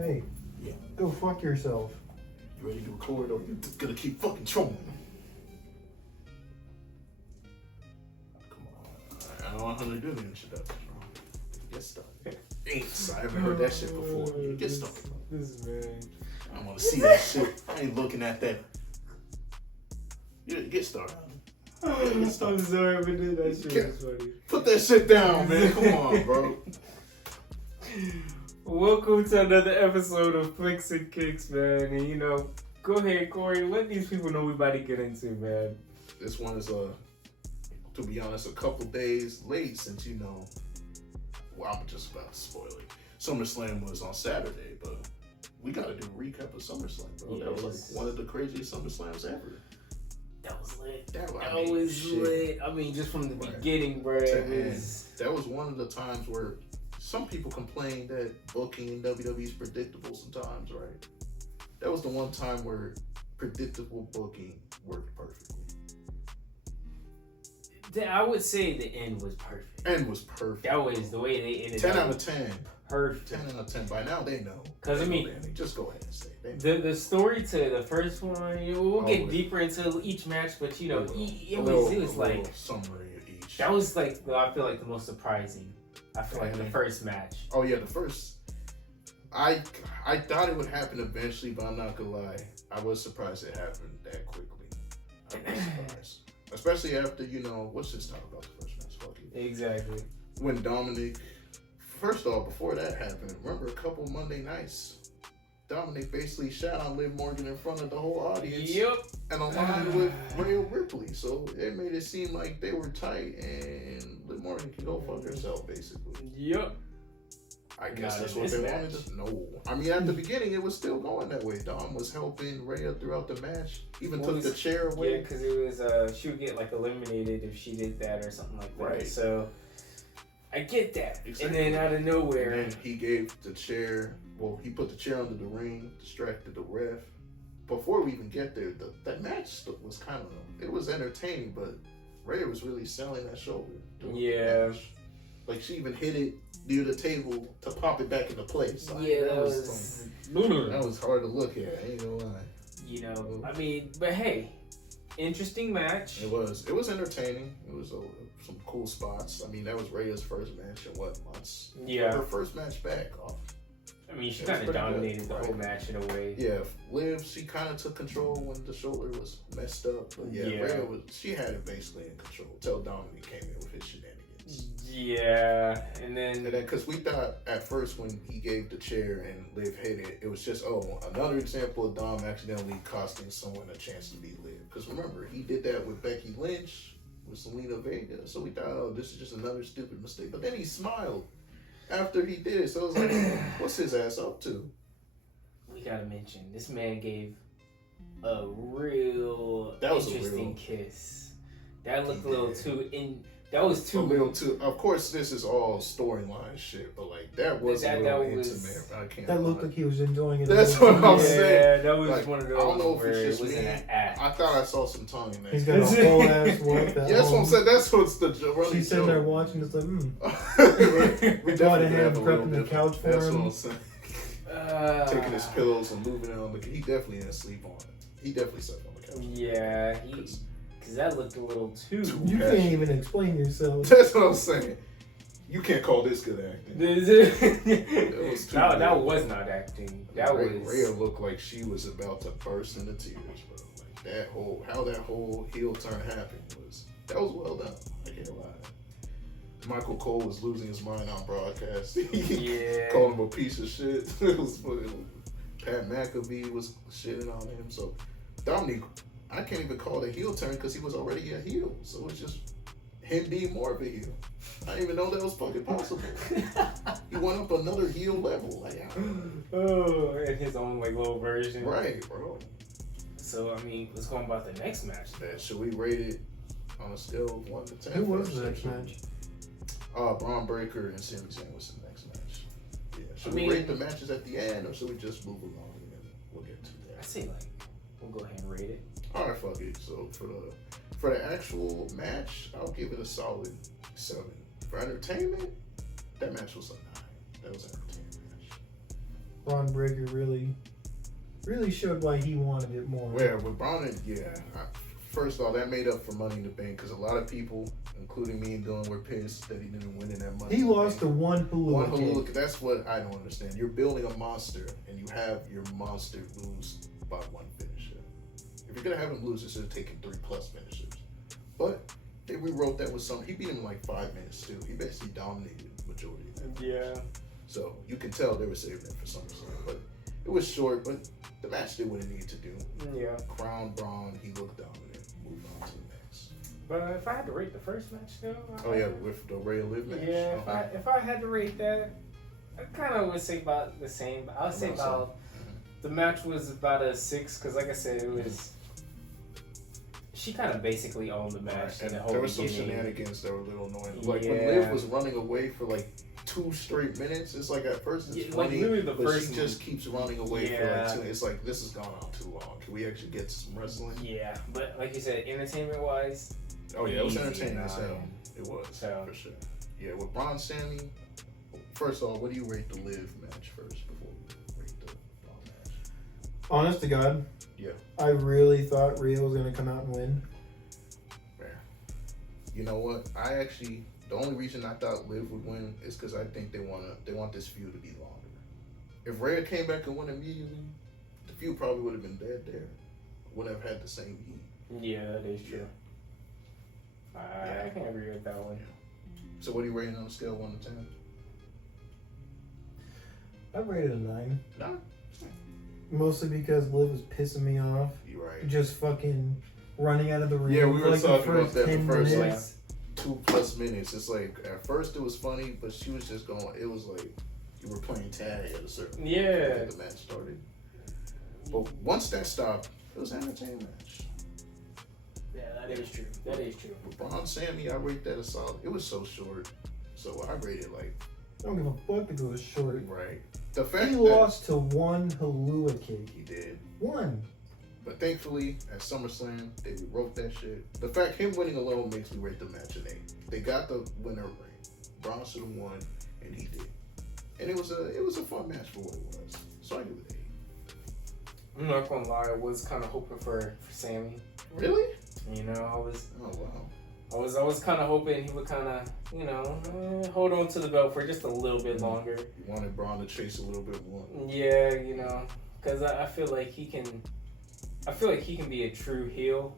Hey, Yeah. go fuck yourself. You ready to record or you just gonna keep fucking trolling? Come on. I don't know how to do the introduction, bro. Get started. Ain't I haven't heard that shit before. You get started, bro. This man. I don't want to see that shit. I ain't looking at that. Yeah, get started. I'm sorry, but dude, that shit was funny. Put that shit down, man. Come on, bro. Welcome to another episode of Flicks and Kicks, man. And you know, go ahead, Corey. Let these people know we about to get into, man. This one is to be honest, a couple days late since well, I'm just about to spoil it. SummerSlam was on Saturday, but we gotta do a recap of SummerSlam, bro. Yes. That was like one of the craziest SummerSlams ever. That was lit. That was lit. I mean, just from the beginning, bro. That was one of the times where some people complained that booking in WWE is predictable sometimes, right? That was the one time where predictable booking worked perfectly. I would say the end was perfect. End was perfect. That was the way they ended. 10 out of 10. Perfect. 10 out of 10. By now they know. Because I mean, just go ahead and say it. The story to the first one, we'll get deeper into each match, but it was like summary of each. That was like I feel like the most surprising. I feel like the first match. Oh yeah, the first. I thought it would happen eventually, but I'm not gonna lie. I was surprised it happened that quickly. I was surprised. Especially after, let's just talk about the first match. Fuck it. Exactly. When Dominic, first off, before that happened, remember a couple Monday nights, Dominic basically shot on Liv Morgan in front of the whole audience. Yep. And aligned with Rhea Ripley. So it made it seem like they were tight and Liv Morgan can go fuck herself, basically. Yep. I guess that's what they wanted to know. I mean, at the beginning, it was still going that way. Dom was helping Rhea throughout the match. Even took the chair away. Yeah, because it was, she would get like eliminated if she did that or something like that. Right. So, I get that. Exactly. And then out of nowhere. And then he gave the chair, he put the chair under the ring, distracted the ref. Before we even get there, that match was kind of, it was entertaining, but Rhea was really selling that shoulder. Yeah. Like she even hit it near the table to pop it back into place. Like, yeah, that was hard to look at. I ain't gonna lie. I mean, but hey, interesting match. It was entertaining. It was some cool spots. I mean, that was Rhea's first match in months? Yeah. Her first match back off. I mean, she kind of dominated the whole match in a way. Yeah, Liv, she kind of took control when the shoulder was messed up. But Rhea she had it basically in control until Dominic came in with his shenanigans. Yeah, and then because we thought at first when he gave the chair and Liv hit it, it was just another example of Dom accidentally costing someone a chance to beat Liv. Because remember, he did that with Becky Lynch, with Selena Vega. So we thought, this is just another stupid mistake. But then he smiled after he did it. So I was like, what's his ass up to? We gotta mention this man gave a real interesting kiss. That looked a little too That was too. A little too. Of course, this is all storyline shit, but like that was a little intimate. I can't. That looked like he was enjoying it. That's what I'm saying. Yeah, that was one of those. I don't know if where it's it was just me. an act. I thought I saw some tongue in that. He's got a whole ass wife. Yeah, that's what I'm saying. That's what's the running. She's sitting there watching. It's like, We got a definitely hand have a little prepping the bit. couch for That's him. what I'm saying. Taking his pillows and moving it on. He definitely didn't sleep on it. He definitely slept on the couch. Yeah, because that looked a little too. You can't even explain yourself. That's what I'm saying. You can't call this good acting. That was too. That was not acting. That was. Rhea looked like she was about to burst into tears, bro. Like how that whole heel turn happened that was well done. I can't lie. Michael Cole was losing his mind on broadcast. Yeah. Called him a piece of shit. Pat McAfee was shitting on him. So Dominic, I can't even call it a heel turn because he was already a heel. So it's just him being more of a heel. I didn't even know that was fucking possible. He went up another heel level. In his own little version. Right, bro. So I mean, let's go on about the next match. Should we rate it on a scale of 1 to 10? Who was the next match? Braun Breaker and Sami Zayn was the next match. Yeah. Should we rate the matches at the end, or should we just move along and then we'll get to that? I say we'll go ahead and rate it. All right, fuck it. So for the actual match, I'll give it a solid 7. For entertainment, that match was a 9. That was an entertaining match. Braun Breaker really showed why he wanted it more. Yeah, with Braun, first of all, that made up for Money in the Bank because a lot of people, including me and Dylan, were pissed that he didn't win in that Money. He lost to one hula kick. That's what I don't understand. You're building a monster, and you have your monster lose by one finisher. If you're gonna have him lose, it should have taken 3+ finishers. But they rewrote that with some. He beat him in like 5 minutes too. He basically dominated the majority of that. Yeah. So you can tell they were saving it for SummerSlam, but it was short. But the match did what it needed to do. Yeah. Crown Braun, he looked dominant. Moved on to the next. But if I had to rate the first match, though. With the Rhea Liv match. Yeah. If I had to rate that, I kind of would say about the same. I would say about the match was about a 6 because, like I said, it was. She kind of basically owned the match. Right. And the there were some shenanigans that were a little annoying. Like when Liv was running away for like 2 straight minutes, it's like at first it's funny, but she just keeps running away for like 2. It's like this has gone on too long. Can we actually get some wrestling? Yeah, but like you said, entertainment wise. Oh yeah, it was entertaining as hell. It was for sure. Yeah, with Braun Sammy. First of all, what do you rate the Liv match first before we rate the Braun match? Honest to God. Yeah. I really thought Rhea was gonna come out and win. Fair. You know what? The only reason I thought Liv would win is because I think they want this feud to be longer. If Rhea came back and won immediately, the feud probably would have been dead there. Wouldn't have had the same heat. Yeah, that is true. I can agree with that one. Yeah. So what are you rating on a scale of 1 to 10? I rated a 9. 9? Mostly because Liv was pissing me off. You're right. Just fucking running out of the ring. Yeah, we were like talking about that the first minutes. like 2+ minutes. It's like at first it was funny, but she was just going. It was like you were playing tag at a certain point. Yeah. The match started. But once that stopped, it was an entertaining match. Yeah, that is true. That is true. With Braun Sammy, I rate that a solid. It was so short, so I rated like. I don't give a fuck if it was short. Right. The fact he lost to one hula kick. He did. One. But thankfully, at SummerSlam, they rewrote that shit. The fact him winning alone makes me rate the match an 8. They got the winner ring. Braun should have won, and he did. And it was a fun match for what it was. So I give it an 8. I'm not gonna lie, I was kind of hoping for Sammy. Really? You know, I was. Oh wow. I was kind of hoping he would kind of, hold on to the belt for just a little bit longer. You wanted Braun to chase a little bit more. Yeah, because I feel like he can. I feel like he can be a true heel,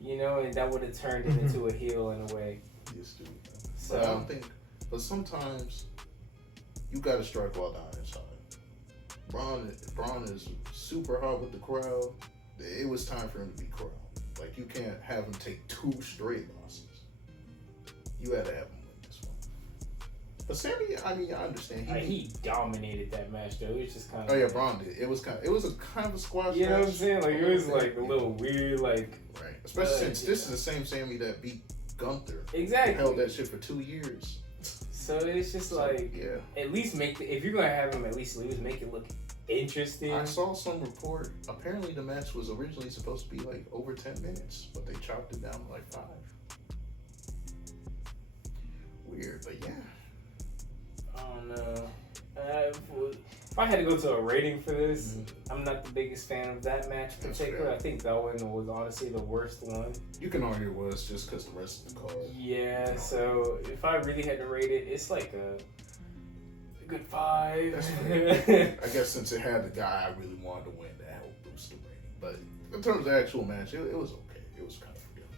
and that would have turned him into a heel in a way. Yes, dude. So but I don't think. But sometimes you got to strike while the iron's hot. Braun is super hot with the crowd. It was time for him to be crowned. Like, you can't have him take 2 straight losses. You had to have him win this one. But Sammy, I mean, I understand. He dominated that match, though. It was just kind of... Oh, yeah, Braun did. It was a kind of a squash you match. Know what I'm saying? Like, it was, like, a little weird, like... Right. Especially since this is the same Sammy that beat Gunther. Exactly. He held that shit for 2 years. So it's just at least if you're going to have him at least lose, make it look interesting. I saw some report. Apparently, the match was originally supposed to be like over 10 minutes, but they chopped it down to like 5. Weird, but yeah. I don't know. If I had to go to a rating for this, I'm not the biggest fan of that match in particular. I think that one was honestly the worst one. You can argue it was just because the rest of the card. Yeah, so if I really had to rate it, it's like a good 5. That's fair. I guess since it had the guy I really wanted to win, that helped boost the rating. But in terms of the actual match, it was okay. It was kind of forgettable.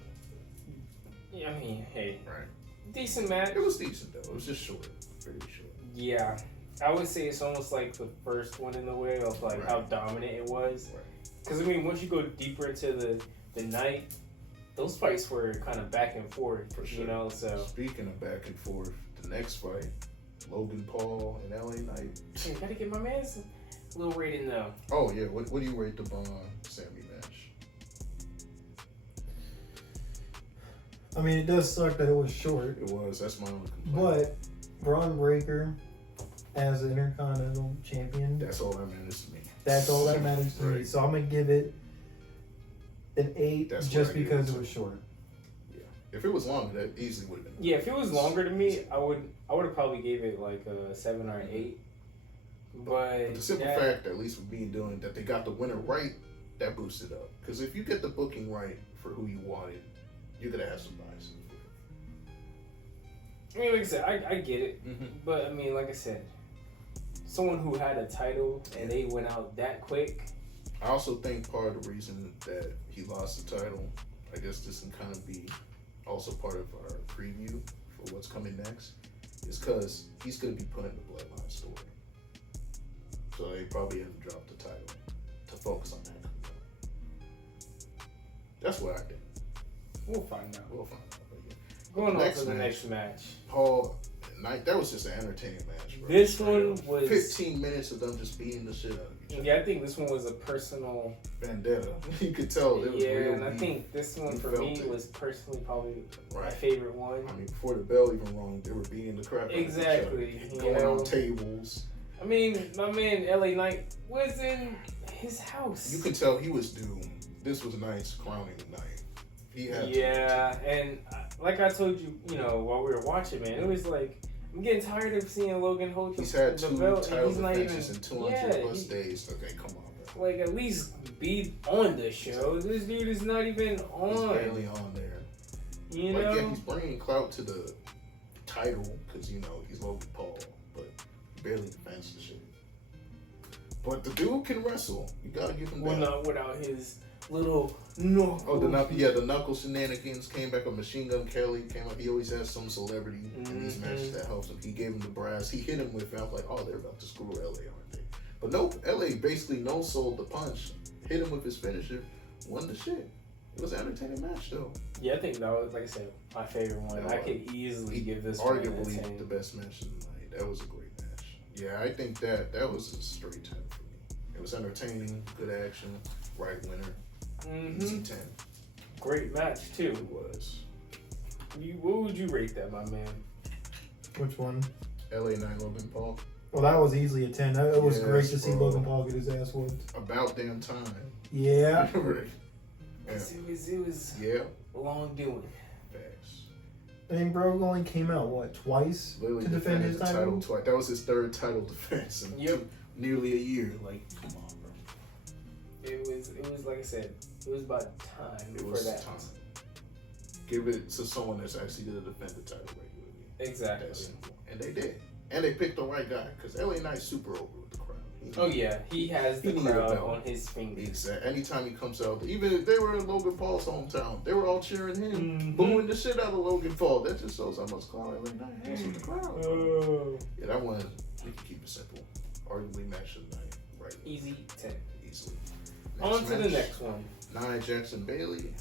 Yeah, I mean, hey. Right. Decent match. It was decent, though. It was just short. Very short. Yeah. I would say it's almost like the first one in the way of like how dominant it was. Because, I mean, once you go deeper into the night, those fights were kind of back and forth, For sure. so. Speaking of back and forth, the next fight, Logan Paul and LA Knight. Hey, gotta get my man's a little rating though. Oh, yeah. What do you rate the Braun Sammy match? I mean, it does suck that it was short. It was. That's my only complaint. But Braun Breaker as an Intercontinental Champion. That's all that matters to me. That's all that matters to me. So I'm going to give it an 8 just because it was short. Yeah. If it was longer, that easily would have been. Yeah, if it was longer to me, I would have probably gave it like a 7 or an 8. But the simple fact, at least with me doing that, they got the winner right, that boosts it up. Because if you get the booking right for who you wanted, you're gonna have some bias. I mean, like I said, I get it, but I mean, like I said, someone who had a title and they went out that quick. I also think part of the reason that he lost the title, I guess this can kind of be also part of our preview for what's coming next, is because he's going to be put in the Bloodline story. So they probably haven't dropped the title to focus on that. That's what I think. We'll find out. But yeah. Going on to the next match. Paul Knight, that was just an entertaining match, bro. This one was 15 minutes of them just beating the shit out of each other. Yeah, I think this one was a personal vendetta. You could tell it was real. And I think this one for me was personally probably my favorite one. I mean, before the bell even rung, they were beating the crap out of each other. Going on tables. I mean, my man LA Knight was in his house. You could tell he was doomed. This was Knight's crowning night. He had and like I told you, while we were watching, man, it was like, I'm getting tired of seeing Logan hold He's had the 2 belt, title and he's not even, defenses in 200 plus days. Okay, come on, bro. Like, at least be on the show. This dude is not even on. He's barely on there. You know? Yeah, he's bringing clout to the title because, he's Logan Paul, but barely defends the shit. But the dude can wrestle. You gotta give him that. Well, not without his little knuckle. Oh, the knuckle shenanigans came back. A Machine Gun Kelly came up. He always has some celebrity in these matches that helps him. He gave him the brass. He hit him with. I was like, oh, they're about to screw LA, aren't they? But nope, LA basically no-sold the punch. Hit him with his finisher. Won the shit. It was an entertaining match, though. Yeah, I think that was, like I said, my favorite one. I could easily give this one arguably the best match of the night. That was a great match. Yeah, I think that was a straight 10 for me. It was entertaining, good action, right winner. Easy 10. Great match too. It was. What would you rate that, my man? Which one? LA Knight, Logan Paul. Well, that was easily a 10. It was great to see Logan Paul get his ass whooped. About damn time. Yeah. Right. It was long doing. Facts. I mean, bro only came out, twice Literally to defend his title? twice. That was his 3rd title defense in nearly a year. Like, come on, bro. It was like I said, it was about time for that. Time. Give it to someone that's actually going to defend the title regularly. Exactly. That's simple. And they did. And they picked the right guy because LA Knight's super over with the crowd. He has the crowd on his fingers. Exactly. Anytime he comes out, even if they were in Logan Paul's hometown, they were all cheering him, booing the shit out of Logan Paul. That just shows how much clout LA Knight has with the crowd. Yeah, that one, we can keep it simple. Arguably match of the night. Right. Easy 10. Easily. On to the next one. Nia Jackson Bailey.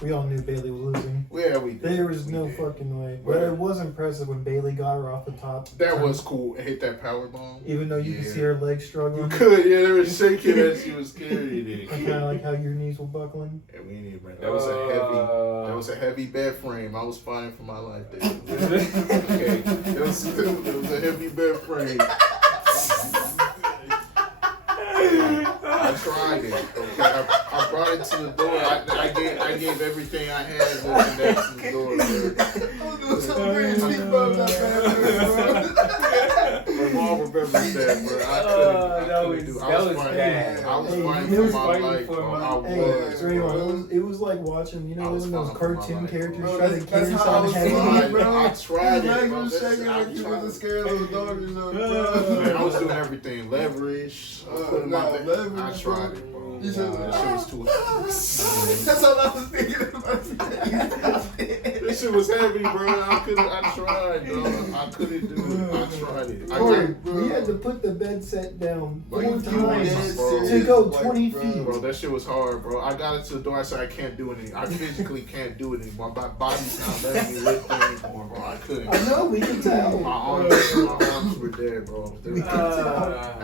We all knew Bailey was losing. Yeah, we did. There was no fucking way. But it was impressive when Bailey got her off the top. That was cool. Hit that power bomb. Even though you could see her legs struggling. You could, they were shaking as she was carrying it. Kind of like how your knees were buckling. And we didn't bring that was a heavy bed frame. I was fighting for my life there. Okay, it was a heavy bed frame. I tried it. Okay? I brought it to the door. I gave everything I had looking next to the door. My mom remembers that, bro. I couldn't do it. I was fighting for my life, bro. It was like watching, when those cartoon characters try to carry something heavy. I tried it. I was scared of the dog. Man, I was doing everything. Leverage. I tried it, bro. That shit was too heavy. That's all I was thinking about. This shit was heavy, bro. I tried, bro. I couldn't do it. I tried it. Corey, we had to put the bed set down 4 times to go 20 feet. Bro, that shit was hard, bro. I got it to the door. I said, I can't do anything. I physically can't do it anymore. My body's not letting me lift anymore, bro. I couldn't. I know, we can tell. My arms were dead, bro. I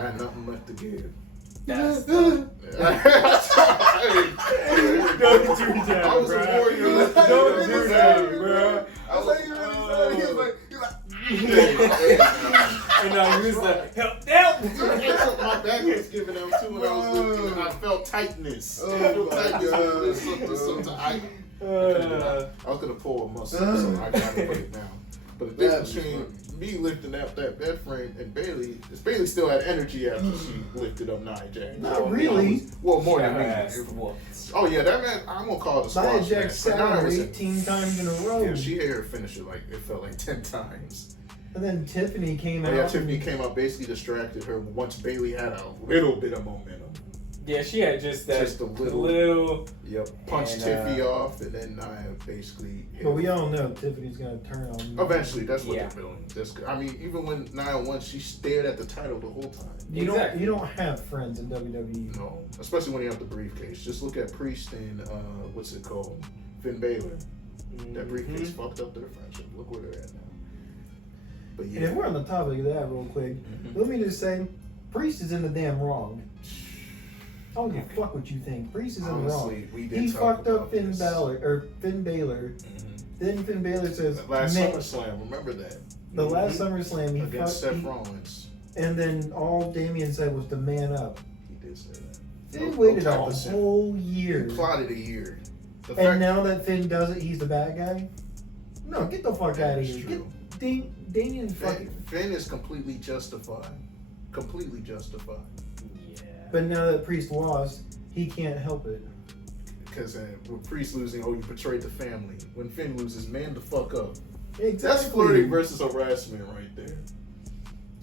had nothing left to give. That's Don't do that, bro. Don't do that, bro. I was like, he was like, and now he was like, help! My back was giving out too when I was lifting. I felt tightness. I was gonna pull a muscle, so I gotta put it down. But the difference between me lifting up that bed frame and Bailey still had energy after she lifted up Nia Jax. Not really. Well, more than me. Oh yeah, that man. I'm gonna call it a squash Nia match. Jax sat on her 18 times in a row. Yeah, she hit her finisher like it felt like 10 times. And then Tiffany came out. Yeah, Tiffany came out, basically distracted her once Bailey had a little bit of momentum. Yeah, she had just a little. Yep, punched Tiffany off, and then Nia basically. But we all know Tiffany's gonna turn on. Eventually, that's what they're building. I mean, even when Nia won, she stared at the title the whole time. You don't have friends in WWE. No, especially when you have the briefcase. Just look at Priest and what's it called, Finn Balor. That briefcase fucked up their friendship. Look where they're at now. But yeah, and if we're on the topic of that real quick, let me just say, Priest is in the damn wrong. I don't give a fuck what you think. Priest is in the wrong. He fucked up Finn Balor. Then Finn Balor says, last SummerSlam, remember that? The last SummerSlam, he against Seth Rollins. And then all Damian said was to man up. He did say that. He waited a whole year. He plotted a year. And now that Finn does it, he's the bad guy? No, get the fuck out of here. Damian fucking... Finn is completely justified. Completely justified. But now that Priest lost, he can't help it. Because with Priest losing, you betrayed the family. When Finn loses, man the fuck up. Exactly. That's flirting versus harassment right there.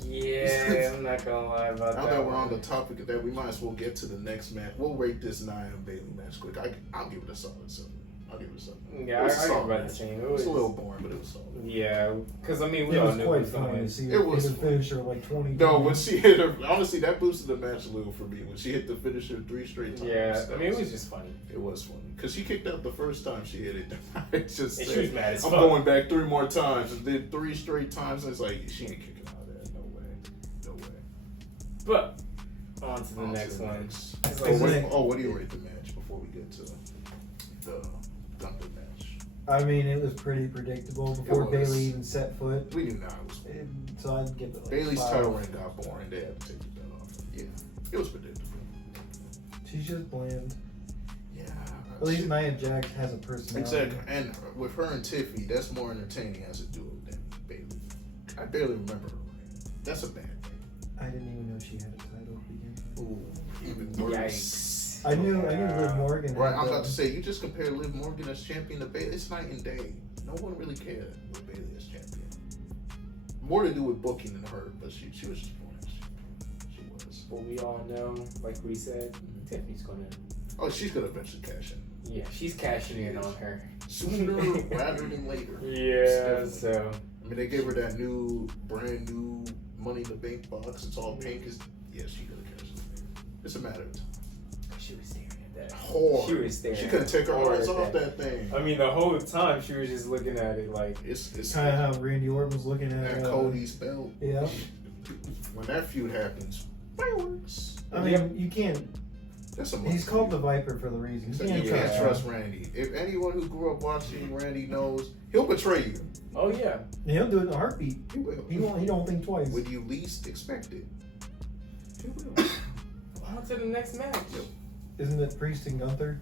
Yeah, I'm not gonna lie about that. Now that we're on the topic of that, we might as well get to the next match. We'll rate this Nia and Bailey match quick. I'll give it a solid 7. I'll give it a 7. Yeah, I give it the same. It was a little boring, but it was solid. Yeah, because I mean, we it all was knew quite funny to see her finish her like 20 times. No, when she hit her, honestly, that boosted the match a little for me. When she hit the finisher 3 straight times. Yeah, I mean, it was just funny. It was funny. Because she kicked out the first time she hit it. It's just she was mad as fuck. I'm going back 3 more times. And did 3 straight times. And it's like, she ain't kicking out of that. No way. No way. But, on to the next one. What do you rate the match before we get to the Gunther match? I mean, it was pretty predictable before Bailey even set foot. We knew now it was. So I'd give it like Bailey's 5. title reign got boring. They had to take the belt off. Yeah, it was predictable. She's just bland. Yeah. At least Nia Jax has a personality. Exactly. And with her and Tiffany, that's more entertaining as a duo than Bailey. I barely remember her reign. That's a bad thing. I didn't even know she had a title to begin with. Ooh, even worse. I knew Liv Morgan. Right, I'm about to say, you just compare Liv Morgan as champion to Bailey. It's night and day. No one really cared with Bailey as champion. More to do with booking than her, but she was just born as champion. She was. But we all know, like we said, Tiffany's gonna. Oh, she's gonna eventually cash in. Yeah, she's cashing in on her sooner rather than later. Yeah, so. I mean, they gave her that brand new Money in the Bank box. It's all pink. Yeah, she gonna cash in. It's a matter of time. She was staring at that. Hard. She was staring. She couldn't take her eyes off that thing. I mean, the whole time she was just looking at it like. It's kind of how Randy Orton was looking at Cody's belt. Yeah. When that feud happens, fireworks. I mean, you can't. He's called the Viper for the reason. You can't trust Randy. If anyone who grew up watching Randy knows, he'll betray you. Oh yeah. He'll do it in a heartbeat. He will. He don't think twice. When you least expect it, he will. On to the next match. Yep. Isn't it Priest and Gunther?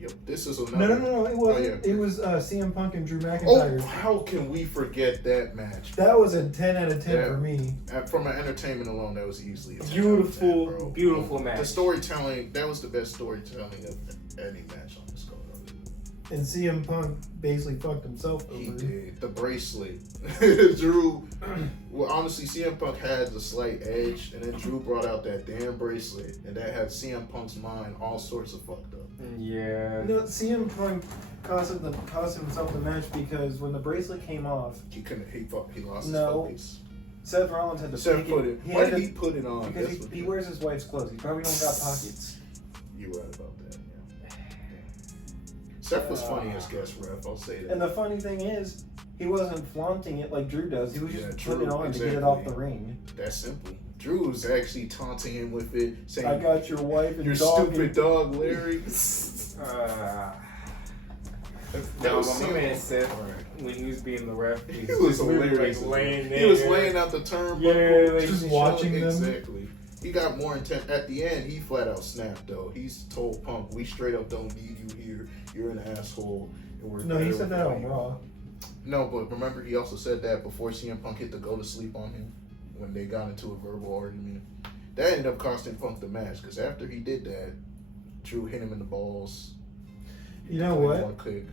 Yep. This is another. No. It wasn't. Oh, yeah. It was CM Punk and Drew McIntyre. Oh, how can we forget that match? That was a 10 out of 10 for me. From an entertainment alone, that was easily a 10 beautiful, out of 10, beautiful match. The storytelling, that was the best storytelling of any match on this card. And CM Punk basically fucked himself over. He did. The bracelet. Drew, well, honestly, CM Punk had the slight edge, and then Drew brought out that damn bracelet, and that had CM Punk's mind all sorts of fucked up. Yeah. You know, CM Punk cost himself the match because when the bracelet came off, he lost his focus. Seth Rollins had to take it. Why did he put it on? Because he wears his wife's clothes. He probably don't got pockets. You're right about that, yeah. Seth was funny as guest ref, I'll say that. And the funny thing is, he wasn't flaunting it like Drew does. He was just putting it on to get it off the ring. That's simple. Drew was actually taunting him with it, saying, I got your wife and your dog. Stupid dog, Larry. No, my man said when he was being the ref, he was hilarious. Like laying there. He was laying out the turnbuckle. Yeah, like just watching them. Exactly. He got more intent. At the end, he flat out snapped, though. He's told Punk, we straight up don't need you here. You're an asshole. No, he said that on Raw. No, but remember he also said that before CM Punk hit the go to sleep on him when they got into a verbal argument. That ended up costing Punk the match because after he did that, Drew hit him in the balls. You know what? One kick.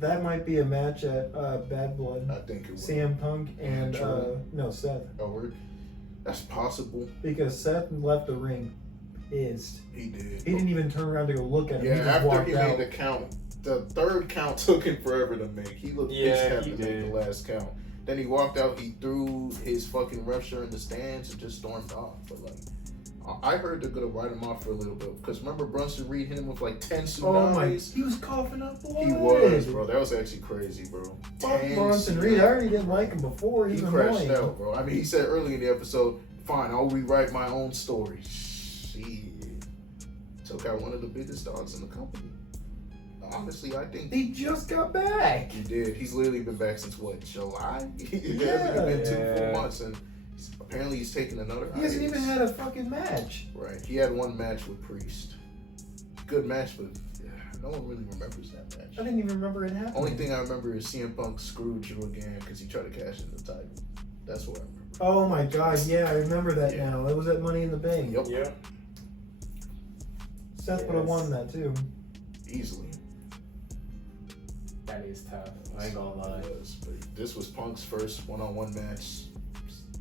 That might be a match at Bad Blood. I think it was. CM Punk and Seth. Oh, that's possible. Because Seth left the ring pissed. He did. He didn't even turn around to go look at him. Yeah, he just after walked he out. made the count, the third count took him forever to make. He looked pissed after he making did. the last count. Then he walked out. He threw his fucking ref shirt in the stands and just stormed off. But like, I heard they're gonna write him off for a little bit because remember Brunson Reed hit him with like 10 tsunamis. Oh my! He was coughing up blood. He was, bro. That was actually crazy, bro. Fuck Bronson Reed. I already didn't like him before. He He's crashed annoying. out, bro. I mean, he said early in the episode, "Fine, I'll rewrite my own story." Shit. Took out one of the biggest dogs in the company. Honestly, I think He just got back. he did. He's literally been back since what, July? It Yeah. hasn't been 2 full months, and apparently he's taking another. He hasn't even hiatus. had a fucking match. Right. He had one match with Priest. Good match, but no one really remembers that match. I didn't even remember it happening. Only thing I remember is CM Punk screwed Drew again because he tried to cash in the title. That's what I remember. Oh my god, yeah, I remember that Yeah. now. It was at Money in the Bank. Yep. Yeah. Seth would have won that too. Easily. That is tough. I ain't gonna lie. It was, but this was Punk's first one-on-one match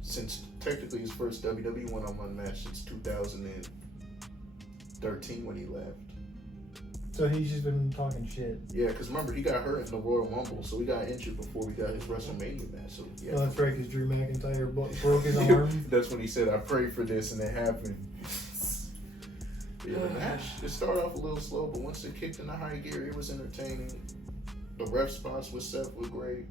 since technically his first WWE one-on-one match since 2013 when he left. So he's just been talking shit. Yeah, because remember he got hurt in the Royal Rumble, so he got injured before we got his WrestleMania match. So yeah, Oh, that's right, because Drew McIntyre broke his arm. That's when he said, "I prayed for this," and it happened. Yeah, the match, it started off a little slow, but once it kicked into high gear, it was entertaining. The ref spots with Seth were great.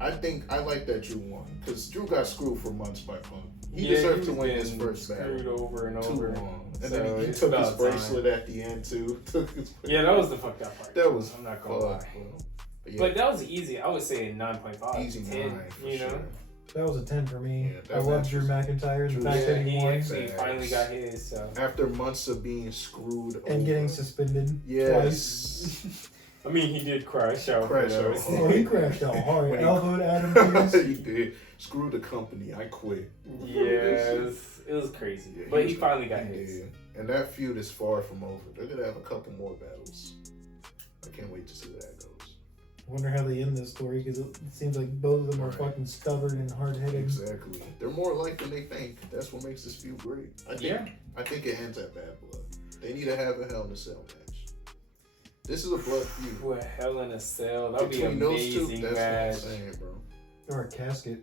I think I like that Drew won, because Drew got screwed for months by Punk. He deserved to win his first battle. Screwed over and Too over. long. And So then he it's took his about bracelet time. at the end, too. Yeah, that was the fucked up part. That was I'm not gonna fuck, lie. bro. Yeah, But that was easy. I would say 9.5. easy 10, 9 for you know? sure. That was a 10 for me. Yeah, that I love match Drew was- McIntyre and the Drew- fact Yeah, that he he won. actually Facts. finally got his. So. After months of being screwed And getting over. suspended Yes. twice. I mean, he did crash out. Crash for out those. Oh, he crashed out hard. When he- Elbowed Adam Pearce. He did. Screw the company. I quit. Yeah, it was crazy. Yeah, But he was- finally got he his. did. And that feud is far from over. They're gonna have a couple more battles. I can't wait to see where that goes. I wonder how they end this story because it seems like both of them are Right. fucking stubborn and hard-headed. Exactly. They're more alike than they think. That's what makes this feud great. I think it ends at Bad Blood. They need to have a Hell in a Cell match. This is a blood feud. What Hell in a Cell? That would be Between those two, amazing that's match. what I'm saying, bro. Or a casket.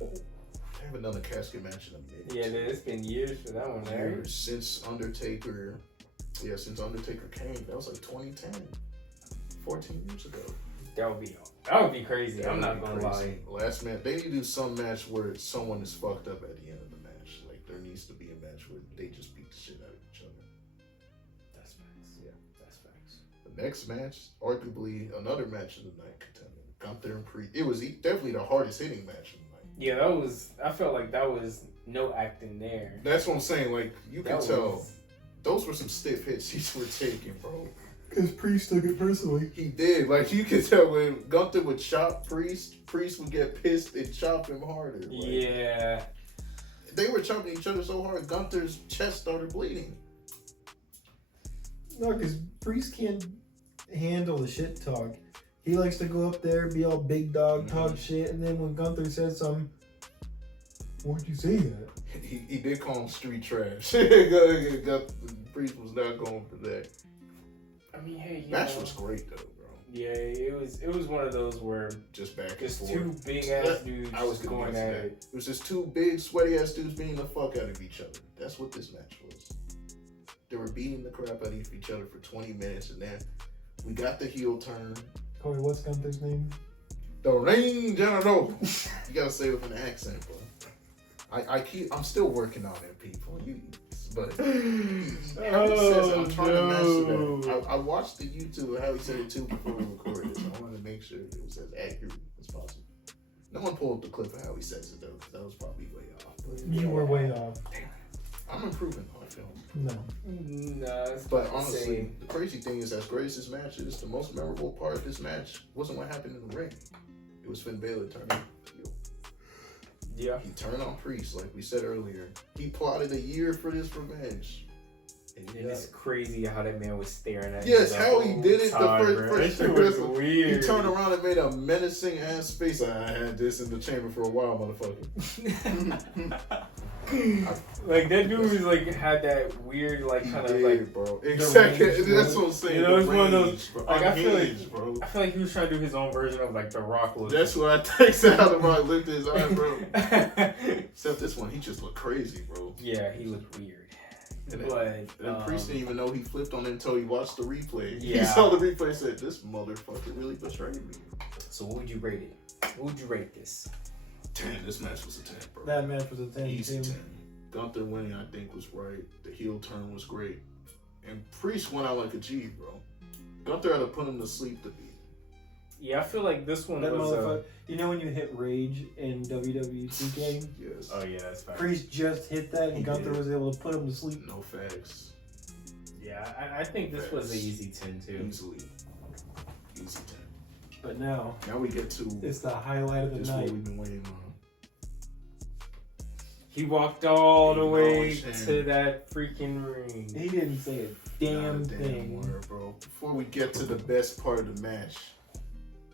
They haven't done a casket match in a minute. Yeah, dude, it's been years for that one, right? Years since Undertaker. Yeah, since Undertaker came. That was like 2010. 14 years ago. That would be crazy. That I'm would not be gonna crazy. lie. Last match, they need to do some match where someone is fucked up at the end of the match. Like there needs to be a match where they just beat the shit out of each other. That's facts. Yeah. That's facts. The next match, arguably another match of the night contender, Gunther and Priest. It was definitely the hardest hitting match of the night. Yeah, I felt like that was no acting there. That's what I'm saying. Like you can That tell, was- those were some stiff hits he were taking, bro. Because Priest took it personally. He did. Like you could tell when Gunther would chop Priest would get pissed and chop him harder. Like, Yeah. they were chopping each other so hard, Gunther's chest started bleeding. No, because Priest can't handle the shit talk. He likes to go up there, be all big dog, talk shit, and then when Gunther says something, why'd you say that? He did call him street trash. Priest was not going for that. I mean, hey, you Match know, was great though, bro. yeah, it was one of those where Just back and just forth. two big ass dudes I was gonna going get to at that. it. It was just two big sweaty ass dudes beating the fuck out of each other. That's what this match was. They were beating the crap out of each other for 20 minutes, and then we got the heel turn. Corey, what's Gunther's name? The Rain General. You gotta say it with an accent, bro. I'm still working on it, people. But how he says it, I'm trying to master that. I watched the YouTube of how he said it too before we recorded this. I wanted to make sure it was as accurate as possible. No one pulled up the clip of how he says it though, because that was probably way off. But You were way off. I'm improving on film. No. Nah, it's But about the honestly, same. the crazy thing is, as great as this match is, the most memorable part of this match wasn't what happened in the ring. It was Finn Balor turning. Yeah. He turned on Priest, like we said earlier. He plotted a year for this revenge. And it's crazy how that man was staring at Yes, him how he did it time, the first that was weird. He turned around and made a menacing ass face. I had this in the chamber for a while, motherfucker. Like that dude was like had that weird like kind of like bro. Exactly. That's what I'm saying. You know, it's one of those. Bro. Like, I feel like he was trying to do his own version of like the Rock look. That's what I takes out of my looked at his eye, bro. Except this one, he just looked crazy, bro. Yeah, he looked weird. And Priest didn't even know he flipped on it until he watched the replay. Yeah. He saw the replay and said, "This motherfucker really betrayed me." So what would you rate it? What would you rate this? 10. This match was a 10, bro. That match was a 10. Easy too. 10. Gunther winning, I think, was right. The heel turn was great. And Priest went out like a G, bro. Gunther had to put him to sleep to beat. Yeah, I feel like this one That was. motherfucker. You know when you hit Rage in WWE 2K? Yes. Oh yeah, that's fine. Priest just hit that, and He Gunther did. was able to put him to sleep. No facts. Yeah, I think this was an easy 10 too. Easily. Easy 10. But now we get to it's the highlight of the this night. what we've been waiting on. He walked all the way Acknowledge to him. that freaking ring. He didn't say a damn Not a thing. word, bro. Before we get to the best part of the match,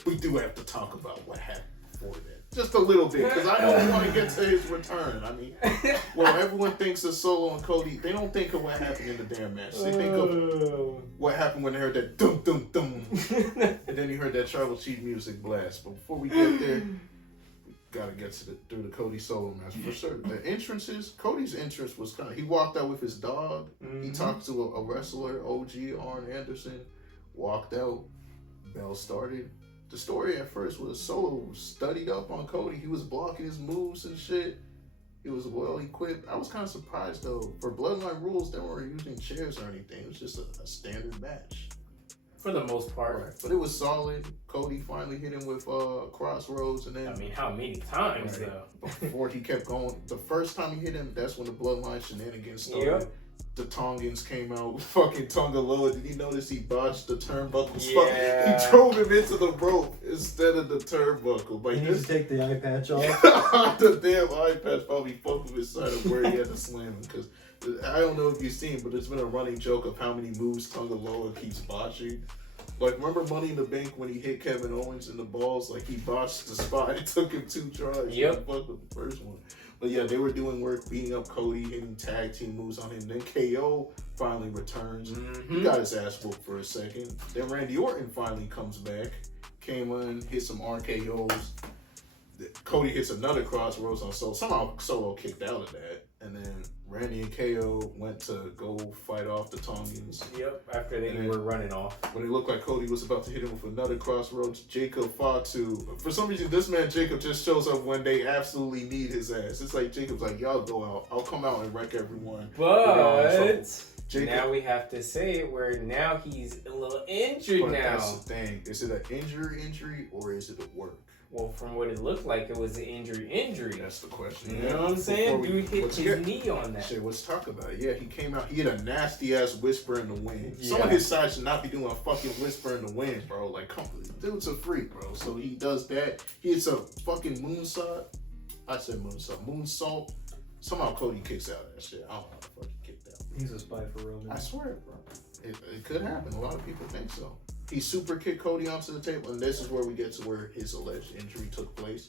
we do have to talk about what happened before that. Just a little bit, because I don't want to get to his return. I mean, well, everyone thinks of Solo and Cody. They don't think of what happened in the damn match. They think of what happened when they heard that dum dum dum, and then you heard that Tribal Chief music blast. But before we get there, we gotta get to through the Cody Solo match for sure. The entrances, Cody's entrance was kind of. He walked out with his dog. Mm-hmm. He talked to a wrestler, OG Arn Anderson. Walked out. Bell started. The story at first was Solo studied up on Cody. He was blocking his moves and shit. He was well equipped. I was kind of surprised though. For Bloodline rules, they weren't using chairs or anything. It was just a standard match. For the most part. Right. But it was solid. Cody finally hit him with Crossroads, and then I mean, how many times though? before he kept going, the first time he hit him, that's when the Bloodline shenanigans started. Yep. The Tongans came out with fucking Tonga Loa. Did you notice he botched the turnbuckle? Yeah. He drove him into the rope instead of the turnbuckle. Like He needs to take the eye patch off. the damn eye patch probably fucked with his side of where he had to slam him. Because I don't know if you've seen, but there's been a running joke of how many moves Tonga Loa keeps botching. Like, remember Money in the Bank when he hit Kevin Owens in the balls? Like, he botched the spot. It took him 2 tries. Yep. He fucked with the first one. But yeah, they were doing work, beating up Cody, hitting tag team moves on him. Then KO finally returns. Mm-hmm. He got his ass whooped for a second. Then Randy Orton finally comes back. Came in, hit some RKOs. Cody hits another Crossroads on Solo. Somehow Solo kicked out of that. And then Randy and KO went to go fight off the Tongans. Yep, after they were running off. When it looked like Cody was about to hit him with another Crossroads, Jacob Fatu. For some reason, this man Jacob just shows up when they absolutely need his ass. It's like Jacob's like, y'all go out. I'll come out and wreck everyone. But Jacob, now we have to say it where now he's a little injured but now. that's the thing. Is it an injury or is it a work? Well, from what it looked like, it was an injury. That's the question. You know what I'm saying? Dude hit let's his knee on that. Shit, let's talk about it. Yeah, he came out. He had a nasty ass whisper in the wind. Yeah. Someone his side should not be doing a fucking whisper in the wind, bro. Like, come, dude's a freak, bro. So he does that. He hits a fucking moonsault. I said moonsault. Somehow Cody kicks out of that shit. I don't know how the fuck he kicked out. He's a spy for Roman. I swear, bro. It could happen. A lot of people think so. He super kicked Cody onto the table, and this is where we get to where his alleged injury took place.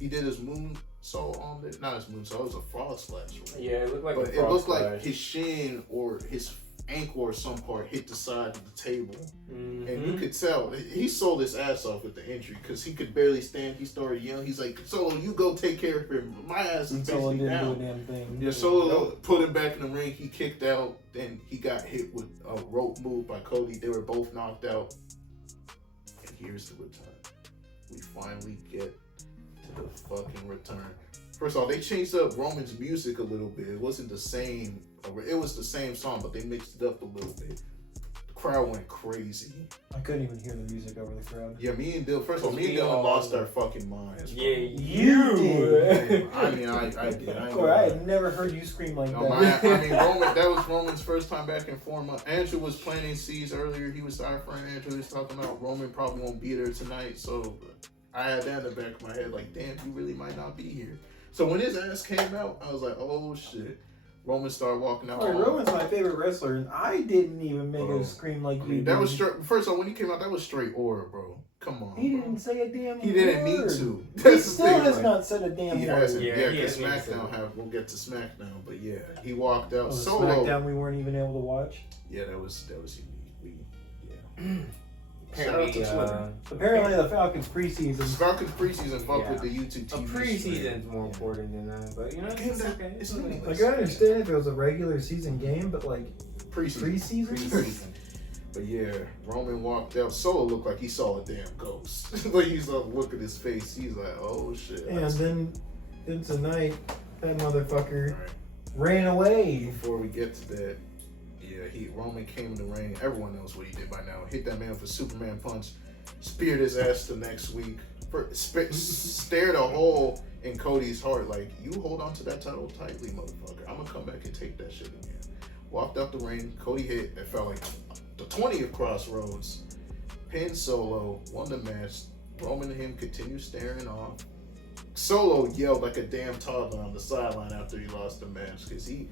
He did his moonsault on it. Not his moonsault, it was a frog splash. Right? Yeah, it looked like But a it frog looked splash. like his shin or his ankle or some part hit the side of the table. Mm-hmm. And you could tell, he sold his ass off with the injury because he could barely stand. He started yelling. He's like, Solo, you go take care of him. My ass is Solo basically didn't down. do a damn thing. Yeah, Solo put him back in the ring. He kicked out. Then he got hit with a rope move by Cody. They were both knocked out. And here's the return. We finally get to the fucking return. First of all, they changed up Roman's music a little bit. It wasn't the same. It was the same song, but they mixed it up a little bit. The crowd went crazy. I couldn't even hear the music over the crowd. Yeah, me and Dylan. First of all, me and Dylan lost our fucking minds. Bro. Yeah, you. I mean, I did. I had never heard you scream like No, that. I mean, Roman. That was Roman's first time back in form. Andrew was planting seeds earlier. He was our friend Andrew. He was talking about Roman probably won't be there tonight. So I had that in the back of my head, like, damn, you really might not be here. So when his ass came out, I was like, oh shit. Roman started walking out. Right, Roman's my favorite wrestler, and I didn't even make a scream like you did. That was straight. First of all, when he came out, that was straight aura, bro. Come on. He didn't say a damn word. He didn't need to. He still has not said a damn he word. hasn't. Yeah, because SmackDown we'll get to SmackDown, but yeah, he walked out solo. SmackDown we weren't even able to watch. Yeah, that was unique. Apparently, apparently the Falcons preseason. Falcons preseason fuck with the YouTube TV. Preseason's more important than that, but you know, it's okay. It's okay. Like, I understand if it was a regular season game, but like preseason. But yeah, Roman walked out. Solo looked like he saw a damn ghost. Like he's like, look at his face. He's like, oh shit. And then tonight, that motherfucker ran away. Before we get to that, Roman came in the ring. Everyone knows what he did by now. Hit that man with a Superman punch, speared his ass the next week, stared a hole in Cody's heart. Like, you hold on to that title tightly, motherfucker. I'm gonna come back and take that shit again. Walked out the ring. Cody hit. It felt like the 20th Crossroads. Pinned Solo. Won the match. Roman and him continue staring off. Solo yelled like a damn toddler on the sideline after he lost the match because he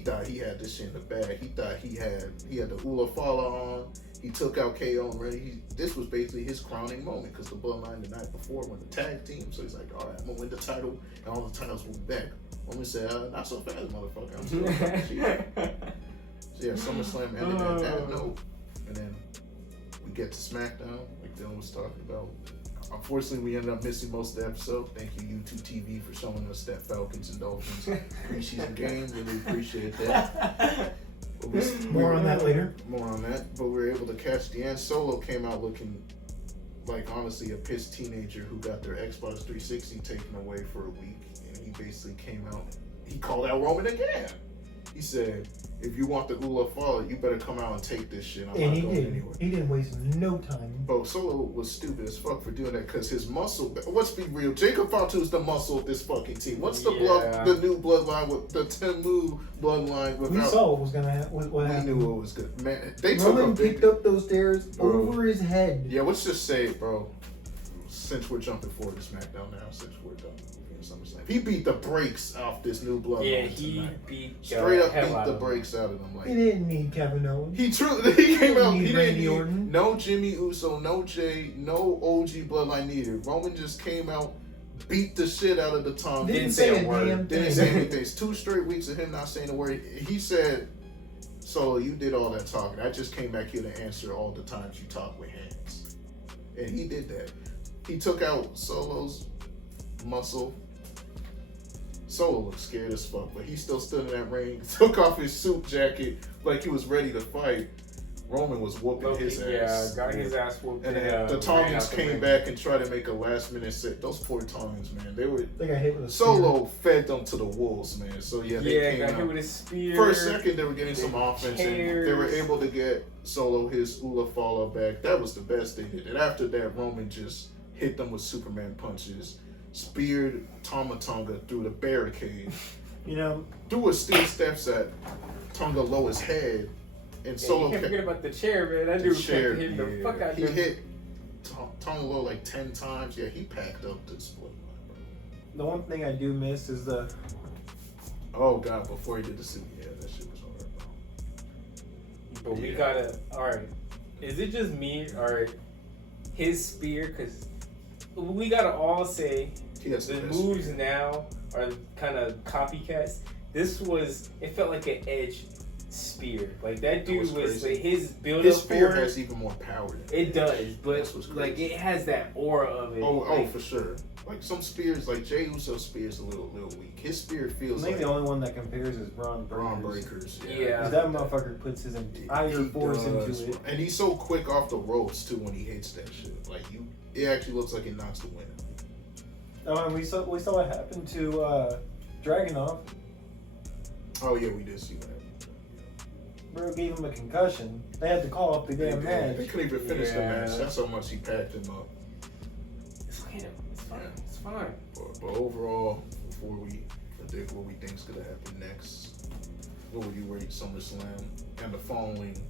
thought he had this shit in the bag. He thought he had the Ula Fala on. He took out KO and ready. This was basically his crowning moment because the Bloodline the night before won the tag team. So he's like, all right, I'm gonna win the title and all the titles will be back. Roman said, not so fast, motherfucker. I'm still So yeah, SummerSlam ended at that note, and then we get to SmackDown, like Dylan was talking about. Unfortunately, we ended up missing most of the episode. Thank you, YouTube TV, for showing us that Falcons and Dolphins preseason game. Really appreciate that. More on that later. More on that. But we were able to catch the end. Solo came out looking like, honestly, a pissed teenager who got their Xbox 360 taken away for a week. And he basically came out. He called out Roman again. He said, if you want the Ula Fala, you better come out and take this shit. I'm not going anywhere. He didn't waste no time. But Solo was stupid as fuck for doing that because his muscle, let's be real, Jacob Fatu is the muscle of this fucking team. What's the the new bloodline with the Temu bloodline without? We saw what was going to happen. What we happened. knew what was good. Man, they Roman picked up those stairs over his head. Yeah, let's just say it, bro. Since we're jumping forward to SmackDown now, since we're done. SummerSlam. He beat the brakes off this new bloodline. Yeah, he tonight. Straight up beat the brakes out of them. Like, he didn't need Kevin Owens. He came out. He didn't need Orton. No Jimmy Uso, no Jay, no OG bloodline needed. Roman just came out, beat the shit out of the tongue. Didn't say a word. Didn't say anything. It's 2 straight weeks of him not saying a word. He said, "Solo, you did all that talking. I just came back here to answer all the times you talk with hands," and he did that. He took out Solo's muscle. Solo looked scared as fuck, but he still stood in that ring, took off his suit jacket like he was ready to fight. Roman was whooping his ass. Yeah, got his ass whooped. And then the Tongans came back and tried to make a last minute set. Those poor Tongans, man. They got hit with a Solo fed them to the wolves, man. So yeah, they came got out. hit with a spear. For a second, they were getting some offense, and they were able to get Solo his Ula Fala back. That was the best they did. And after that, Roman just hit them with Superman punches. Speared Tama Tonga through the barricade. Threw a steel steps at Tonga Loa's head. And Solo you can't forget about the chair, man. That dude kept hitting the fuck out of him. He hit Tonga Loa like 10 times. Yeah, he packed up the split line, bro. The one thing I do miss is the... Oh, God, before he did the suit, yeah, that shit was hard, bro. But we gotta... Alright. Is it just me, or his spear? Because we gotta all say the moves now are kind of copycats. This was... It felt like an Edge spear. Like, that dude was like, his build his spear has even more power than it does, but like it has that aura of it. Oh, for sure. Like some spears, like Jey Uso's spear is a little weak. His spear feels like the only one that compares is Braun Breakers. Yeah, because that motherfucker puts his entire force into it, and he's so quick off the ropes too when he hits that shit. Like it actually looks like it knocks the wind. Oh, and we saw what happened to Dragunov. Oh yeah, we did see that. Bro gave him a concussion. They had to call up the damn match. They couldn't even finish the match. That's how much he packed him up. It's fine. It's fine. Yeah. It's fine. But overall, before we predict what we think is going to happen next, what would you rate SummerSlam and the following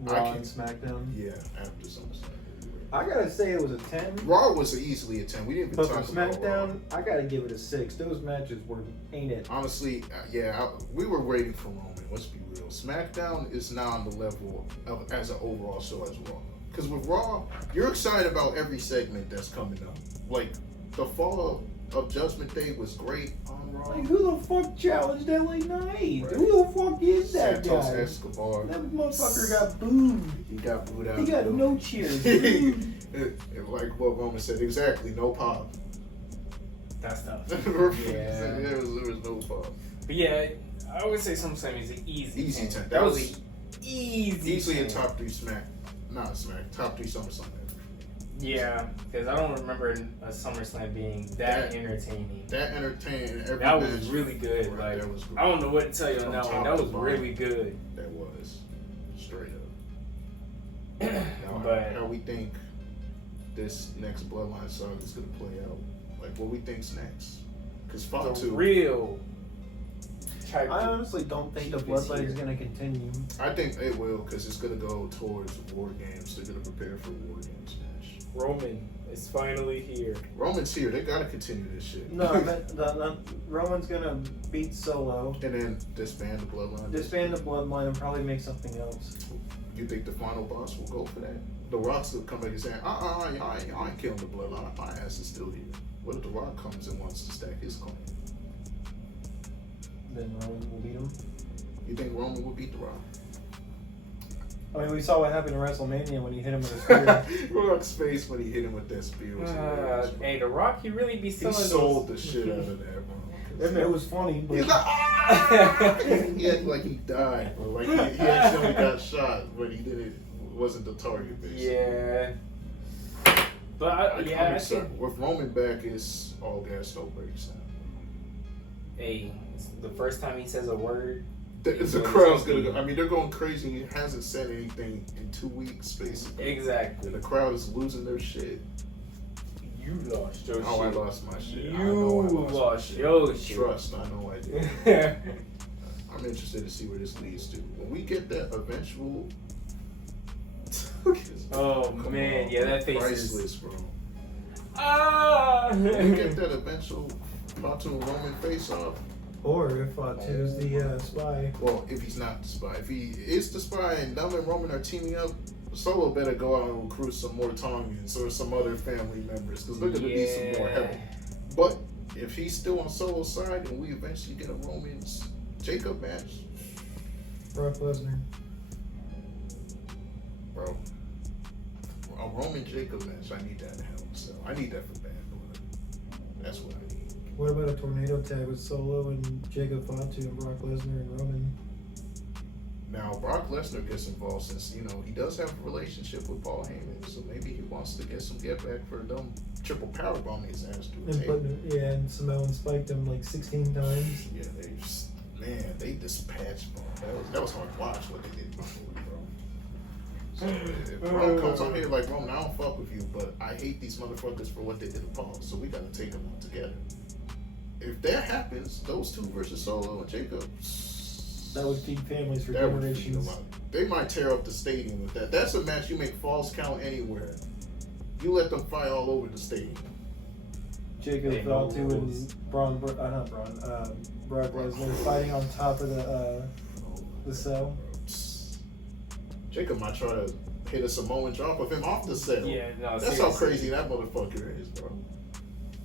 Raw and SmackDown? Yeah, after SummerSlam. I gotta say it was a 10. Raw was easily a 10. We didn't even But talk for about Raw. SmackDown, I gotta give it a 6. Those matches ain't it. Honestly, we were waiting for Roman. Let's be real. SmackDown is not on the level as an overall show as Raw. Because with Raw, you're excited about every segment that's coming up. Like, the fall of Judgment Day was great on Raw. Like, who the fuck challenged LA Knight? Right. Who the fuck is that Santos guy? Escobar. That motherfucker got booed. He got booed out. He got no cheers. Dude. Like what Roman said, exactly, no pop. That's tough. Yeah. There was no pop. But yeah, I would say SummerSlam is an easy 10. 10. That was an easily a top 3 top 3 SummerSlam. Yeah, because I don't remember a SummerSlam being that entertaining. That entertaining. Every that match, was really good. Right, Like, that was great. I don't know what to tell you on that one. That was really good. That was straight up. Now, But how we think this next Bloodline saga is gonna play out? Like, what we think's next? Because Fall 2. Real. I honestly don't think the Bloodline is gonna continue. I think it will, because it's gonna go towards War Games. They're gonna prepare for War Games match. Roman is finally here. Roman's here. They gotta continue this shit. No, the Roman's gonna beat Solo. And then disband the Bloodline. Disband the Bloodline and probably make something else. You think the final boss will go for that? The Rock's will come back and say, y'all ain't killing the Bloodline. My ass is still here. What if the Rock comes and wants to stack his claim? Then Roman will beat him. You think Roman will beat the Rock? I mean, we saw what happened in WrestleMania when he hit him with a spear. Rock's face when he hit him with that spear was hilarious, bro. Hey, The Rock, he really be He selling sold those. the shit out of that, bro. It was funny, but He's like, ah! He acted like he died, bro. Like he accidentally got shot, but he wasn't the target, basically. Yeah. But I think with Roman back, it's all gas, no brakes now. Hey, it's the first time he says a word. The crowd's gonna go. I mean, they're going crazy. He hasn't said anything in 2 weeks, basically. Exactly. And the crowd is losing their shit. You lost your shit. Oh, I lost my shit. You lost your shit. Trust, I know I did. I'm interested to see where this leads to. When we get that eventual. Oh man, yeah, that face priceless, is bro. Ah. When we get that eventual Platoon Roman face off. or if Fatu's the spy. Well, if he's not the spy, if he is the spy and Dom and Roman are teaming up, Solo better go out and recruit some more Tongans or some other family members because they're gonna need some more help. But if he's still on Solo's side and we eventually get a Roman's Jacob match, Brock Lesnar. bro, a Roman Jacob match, I need that in hell. So I need that for Bad Blood. That's what I need. What about a tornado tag with Solo and Jacob Fatu and Brock Lesnar and Roman? Now Brock Lesnar gets involved since he does have a relationship with Paul Heyman, so maybe he wants to get some get back for them triple powerbomb his ass to a And table. and Samoan spiked him like 16 times. Yeah, they dispatched Paul. That was hard to watch what they did before, bro. So if Roman comes on here like Roman, I don't fuck with you, but I hate these motherfuckers for what they did to Paul, so we gotta take them out together. If that happens, those two versus Solo and Jacob. That would feed families for That would feed generations. them up. They might tear up the stadium with that. That's a match you make falls count anywhere. You let them fight all over the stadium. Jacob Hey, Fatu no and Brock Lesnar fighting on top of the cell. Jacob might try to hit a Samoan drop of him off the cell. Yeah, no, That's seriously. how crazy that motherfucker is, bro.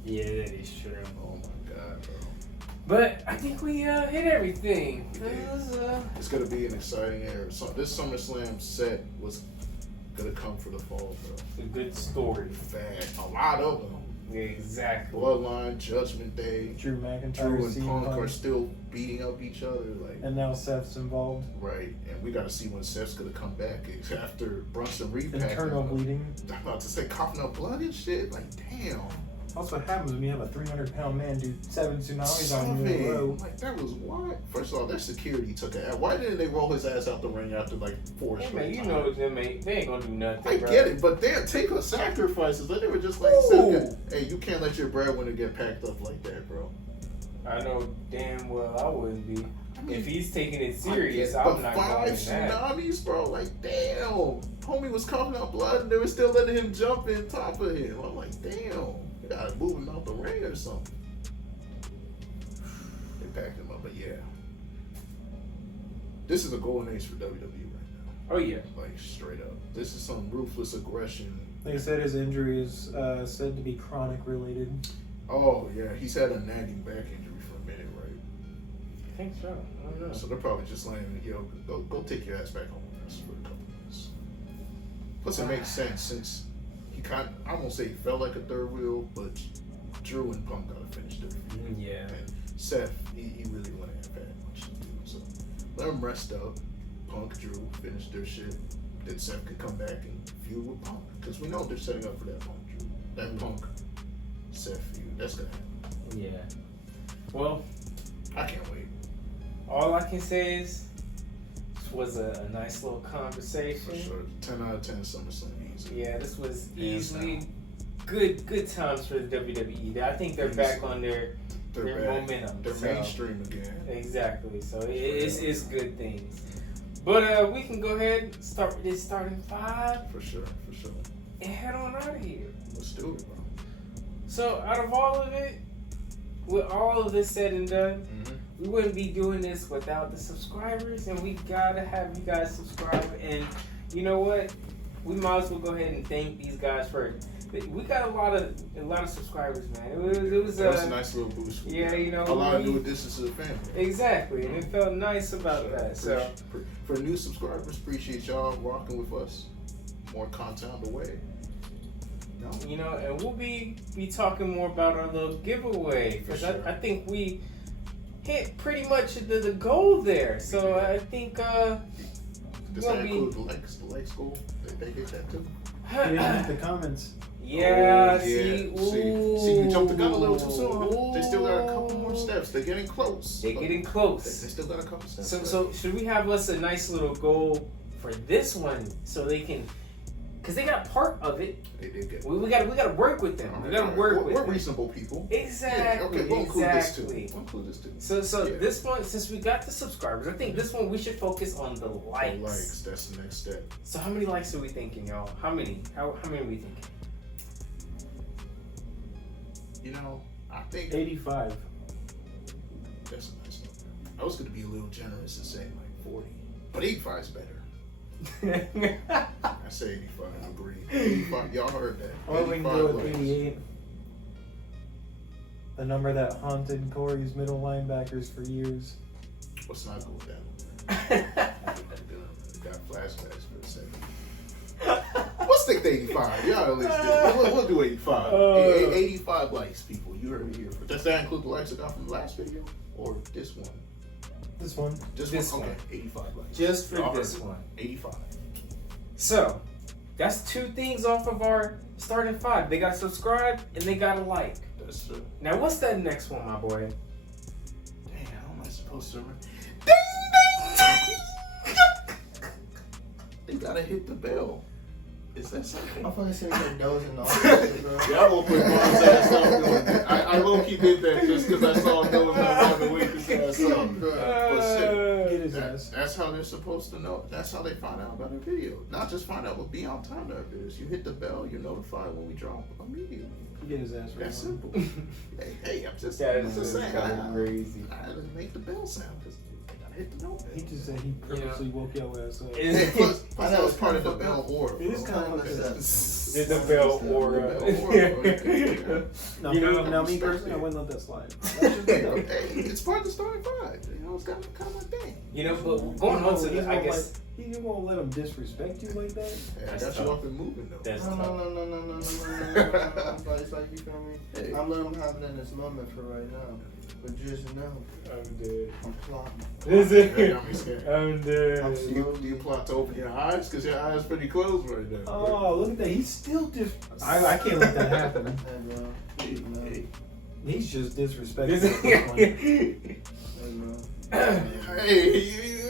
Yeah, that is true. Oh my god, bro. But I think we hit everything. It's gonna be an exciting era. So this SummerSlam set was gonna come for the fall, bro. A good story. Fat, a lot of them. Yeah, exactly. Bloodline, Judgment Day, Drew McIntyre, Drew and CM Punk Punk, are still beating up each other, like. and now Seth's involved. Right, and we gotta see when Seth's gonna come back after Brunson repacked. Internal bleeding. I'm about to say coughing up blood and shit. Like, damn. That's what happens when you have a 300-pound man do 7 tsunamis on you in a row. Like, that was what? First of all, their security took a. Why didn't they roll his ass out the ring after like 4 Hey straight man, you times? know them ain't, they ain't gonna do nothing. I bro. get it, but damn, take the sacrifices. They were just like, hey, you can't let your breadwinner get packed up like that, bro. I know damn well I wouldn't be. I mean, If he's taking it serious, but I'm not going 5 in that. tsunamis, bro. Like, damn. homie was coughing out blood and they were still letting him jump in top of him. I'm like, damn, they gotta move him out the ring or something. They packed him up, but yeah. This is a golden age for WWE right now. Oh yeah. Like straight up. This is some ruthless aggression. They said his injury is said to be chronic related. Oh yeah, he's had a nagging back injury for a minute, right? I think so. I don't know. So they're probably just letting him, go take your ass back home with us for a couple minutes. Plus, it makes sense since he I won't say he felt like a third wheel, but Drew and Punk got to finish their feud. Yeah. And Seth, he really wouldn't have had much to do. So let him rest up. Punk, Drew, finish their shit. Then Seth could come back and feud with Punk. Because we know they're setting up for that Punk, Drew. That Punk, Seth feud. That's going to happen. Yeah. Well, I can't wait. all I can say is this was a nice little conversation. For sure. 10 out of 10 SummerSlam easy. Yeah, this was Hands easily down. good times for the WWE. I think they're back on their They're back. momentum. They're so- mainstream again. Exactly. So it's good things. But we can go ahead and start with this starting five For sure. and head on out of here. Let's do it, bro. So out of all of it, with all of this said and done, we wouldn't be doing this without the subscribers, and we gotta have you guys subscribe. And you know what? We might as well go ahead and thank these guys for. We got a lot of subscribers, man. It was That was a nice little boost. Yeah, you know, a lot of new additions to the family. Exactly, and it felt nice about that. So for new subscribers, appreciate y'all rocking with us. More content on the way. you know, and we'll be talking more about our little giveaway because For sure. I think we hit pretty much the goal there. So I think Does Well, that we- include the likes goal? They hit that too. Yeah, the comments. yeah, Oh, see, see, we jumped the gun a little too soon. Ooh. They still got a couple more steps. They're getting close. They're getting They close. still got a couple steps. So should we have us a nice little goal for this one so they can, because they got part of it. They did get. We gotta work with them. We gotta work with We're them. reasonable people. Exactly. Yeah, okay, we'll include this too. Exactly. We'll include this too. So Yeah. this one, since we got the subscribers, I think this one we should focus on the likes. The likes. That's the next step. So how many likes are we thinking, y'all? How many? How many are we thinking? You know, I think 85. that's a nice number. I was gonna be a little generous and say like 40, but 85 is better. I say 85. I agree. 85. Y'all heard that. Or we can go with likes. 88. The number that haunted Corey's middle linebackers for years. Let's not go with that one. Got flashbacks for a second. Let's stick to 85. Y'all at least do. We'll do 85. 85 likes, people. You heard me here. Does that include the likes I got from the last video? Or this one? This one. This one? one. Okay, 85 likes. Just for Y'all heard this it. one. 85. So that's two things off of our starting five. They got subscribed and they got a like. That's true. Now what's that next one, my boy? Damn, how am I supposed to? They gotta hit the bell. Is that something? I'm fucking sitting here dozing off, bro. Yeah, I won't put Mom's ass on doing that. I low key did that just because I saw him doing that on the week his ass up. But shit, Get his ass. that's how they're supposed to know. That's how they find out about a video. Not just find out, but be on time to our videos. You hit the bell, you're notified when we drop immediately. Get his ass right. That's simple. hey, I'm just That saying. is kind of crazy. I had to make the bell sound because they gotta hit the bell. He just said he purposely woke your ass up. Hey, plus that was part of the bell aura. It is bro. kind of messed up. Did the bell aura. No, You know, now me respect personally, I it. wouldn't let that slide. Hey, it's part of the starting five. You know, it's kind of my thing. You know, but going on to the, I guess You won't let him disrespect you like that? Hey, I got you up and moving though. That's No, but it's like, you feel me? Hey. I'm letting him have it in this moment for right now. But just know, I'm dead. I'm plotting. Is Yeah, it? got me scared. I'm dead. I'm Do you plot to open your eyes? Because your eyes pretty closed right now. Oh, look at that. He's still I can't let that happen. Hey, bro. Hey, No. hey. He's just disrespectful. Is at this point. it? Hey, bro. Hey,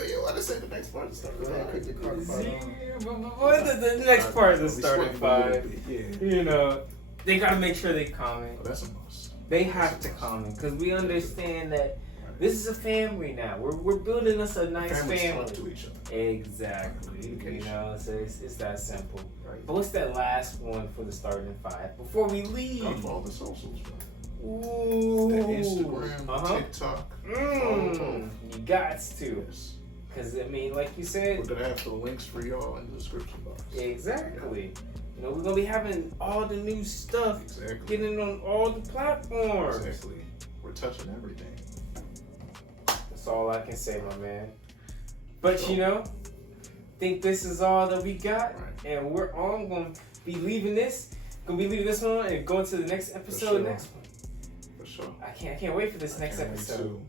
you want to say the next part of the starting Go ahead, five? click the card part on. What's the next part of the We starting sweating a little five? bit, Yeah. You know, they gotta make sure they comment. Oh, that's a must. They have to comment because we understand that This is a family now. We're building us a nice Families family. talk to each other. Exactly. You know, so it's that simple. Right. But what's that last one for the starting five before we leave? Come for all the socials, bro. Ooh. That Instagram, TikTok. You gots to. Yes. Because, I mean, like you said. We're going to have the links for y'all in the description box. Exactly. You know, we're going to be having all the new stuff. Exactly. Getting on all the platforms. Exactly. We're touching everything. That's all I can say, my man. But, you know, think this is all that we got. Right. And we're all going to be leaving this. Going to be leaving this one and going to the next episode. Next one. For sure. I can't wait for this next episode.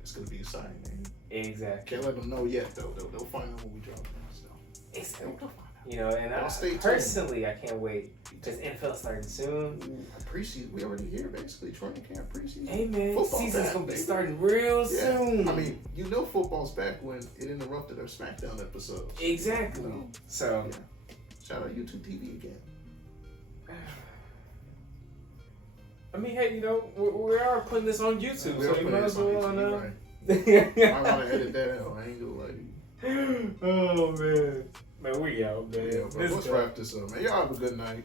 It's going to be exciting, man. Exactly. Can't let them know yet, though. They'll find out when we drop next, though. Exactly. You know, and personally, I can't wait because NFL starting soon. Preseason, we already here basically. Training camp, preseason. Hey man, football season's back, gonna be baby. starting real soon. I mean, you know, football's back when it interrupted our SmackDown episode. Exactly. You know? So, yeah. Shout out YouTube TV again. I mean, hey, you know, we are putting this on YouTube, We so are you putting might this as on well. YouTube, right. I want to edit that out. I ain't gonna lie to you. Oh man, man, we out, man. Yeah, bro, let's wrap this up, man. Y'all have a good night.